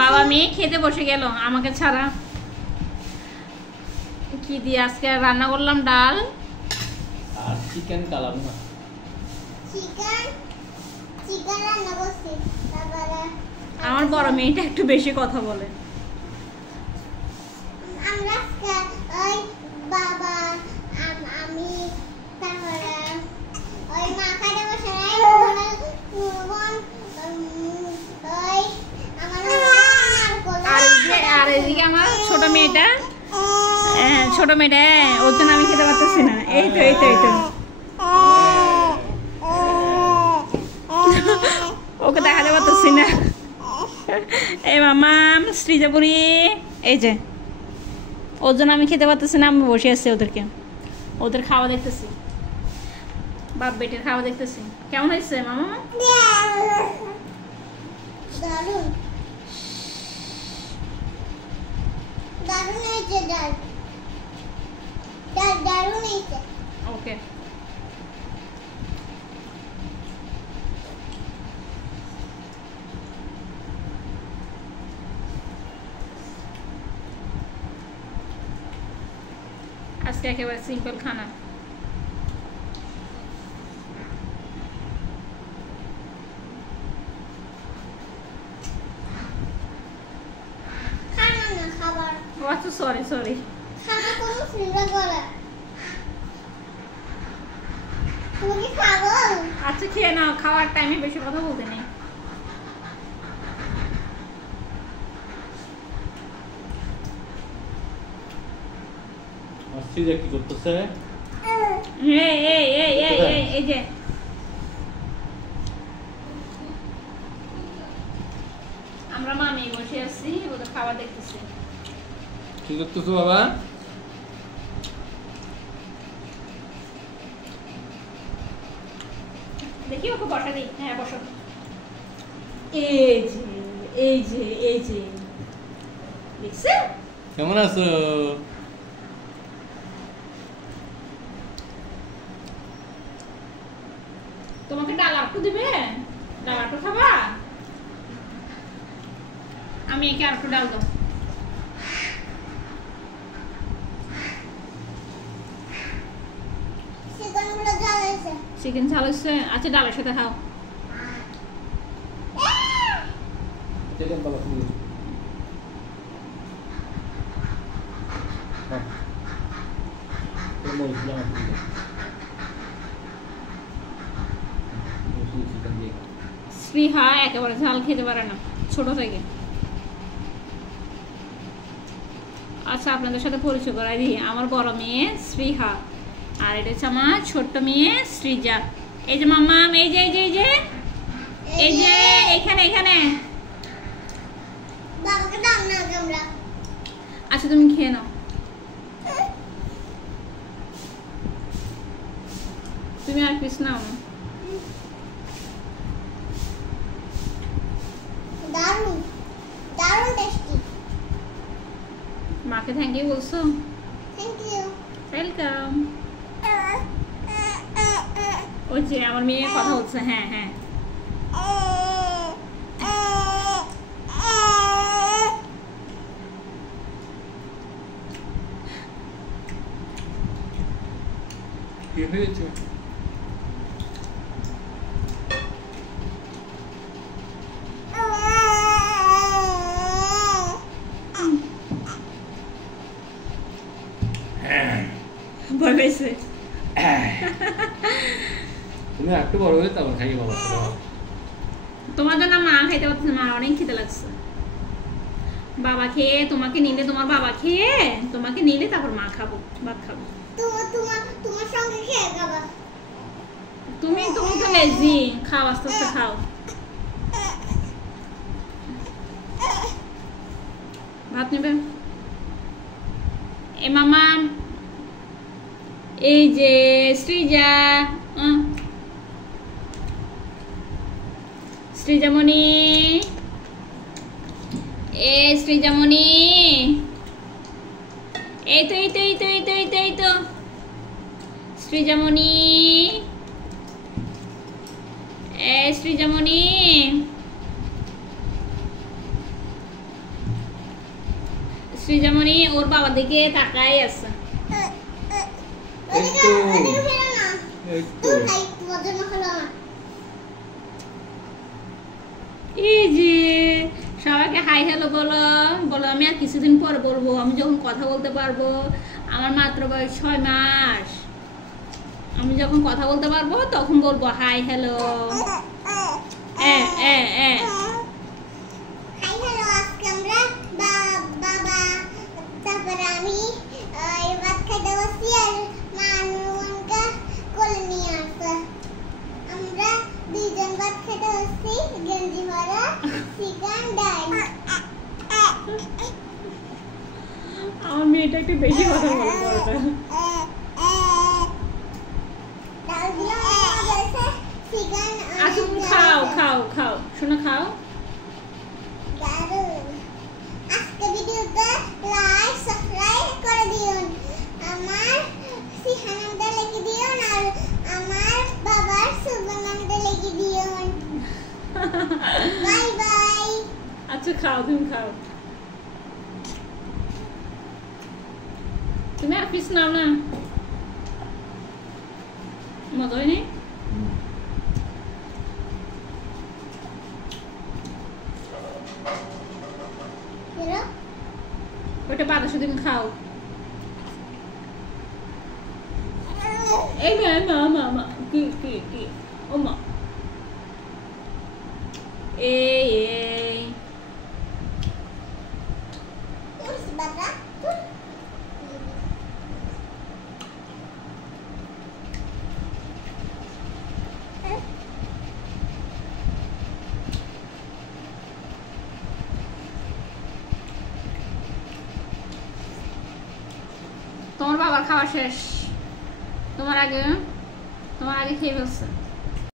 বাবা মেয়ে খেতে বসে গেল আমাকে ছাড়া। কি দিয়ে আজকে রান্না করলাম? ডাল আর চিকেন কালাম না, চিকেন রান্না করছি। তারপরে আমার বড় মেয়েটা একটু বেশি কথা বলে। আমরা ওই বাবা আমি তারপরে ওই মা খাইতে বসে নাই ওই আমার আর এদিকে আমার ছোট মেয়েটা ওর জন্য আমি খেতে পারতেছি না। এই তো ওকে দেখাতে পারতেছি না। এই মামা শ্রীজাপুরি, এই যে ওর জন্য আমি খেতে পারতেছি না। আমি বসে আছি ওদের খাওয়া দেখতেছি, বাপ বেটের খাওয়া দেখতেছি। কেমন হয়েছে মামা? দারুণ দারুণ হয়েছে। দারুণ হয়েছে। ওকে, আজকে একেবারে সিম্পল খানা। আচ্ছা সরি আচ্ছা খেয়ে নাও, খাওয়ার টাইমে বেশি কথা বলতে নেই। আসছি যে কি করতেছে? এই যে আমরা মামি বসে আছি, ওদের খাবার দেখতেছি। কি করতেছো বাবা? দেখি ওকে বসা দিই। হ্যাঁ বসো। এই যে দেখছে? কেমন আছো? তোমাকে ডাল আটু দিবে? ডাল আটু খাবা? আমি একে আটু ডাল দাও। চিকেন ঝাল হচ্ছে। আচ্ছা ডালের সাথে খাও। চিকেন পালা তুমি স্পৃহা একেবারে ঝাল খেতে পারে না ছোট থেকে। আচ্ছা আপনাদের সাথে পরিচয় করাই দিই। আমার বড় মেয়ে স্পৃহা, আর এটা হচ্ছে আমার ছোট্ট মেয়ে সৃজা। এই যে মাম্মাম, এই যে এখানে। বাবাকে দাও না আমরা। আচ্ছা তুমি খেয়ে নাও। তুমি আর পিস নাও না। দারুণ টেস্টি। মাকে থ্যাংক ইউ বলছো? Thank you. ওয়েলকাম। ওই যে আমার মেয়ে কথা বলছে। হ্যাঁ কি হয়েছে? ভয় পেয়েছে। তুমি একটু বড় হয়ে তখন খাইয়ে বাবা। তোমার জন্য মা খাইতে পারতেছে, মা অনেক খেতে লাগছে। বাবা খেয়ে তোমাকে নিলে, তোমার বাবা খেয়ে তোমাকে নিলে তারপর মা খাবো, ভাত খাবো। তোমার সঙ্গে খেয়ে খাবা। তুমি তো লেজি, খাও আস্তে আস্তে খাও। ভাত নেবে? এ মামা, এই যে সৃজামণি, সৃজামণি, এই তো সৃজামণি, সৃজামণি, সৃজামণি ওর বাবার দিকে তাকাই আছে। ওদিকে ওদিকে ফেরো না। একটু তোর ভাই তোমার জন্য হলো না। এই যে সবাইকে হাই হ্যালো বলো বলো। আমি আর কিছুদিন পর বলবো, আমি যখন কথা বলতে পারবো। আমার মাত্র বয়স 6 মাস। আমি যখন কথা বলতে পারবো তখন বলবো হাই হ্যালো। এ এ এ হাই হ্যালো, আজকে আমরা বাবা তারপরে আমি ভাত খাইতে বসছি আর মা নুনকে কোলে নিয়ে আসছে। আমরা দুইজন ভাত খেতে বসছি, গেঞ্জি ভরা চিকেন ডাল। আমার মেয়েটা একটু বেশি কথা বলে বলটা। ডালগুলো মজা হয়েছে, চিকেন আচ্ছা তুমি খাও খাও খাও শোনো খাও। দারুণ। আজকে ভিডিওতে লাইক সাবস্ক্রাইব করে দিও। আমার সিহানামটা লিখে দিও আর আমার বাবার সুবনামটা লিখে দিও। Bye bye. আচ্ছা খাও তুমি খাও। তুমি আর পিস নাও না, মজা হয়নি? বেরো। ওইটা বাতাসে তুমি খাও। এই মা মা মা মা কি কি কি ও মা এই এই Terus baca tuh. তোমার বাবার খাওয়া শেষ, তোমার আগে খেয়ে ফেলছে।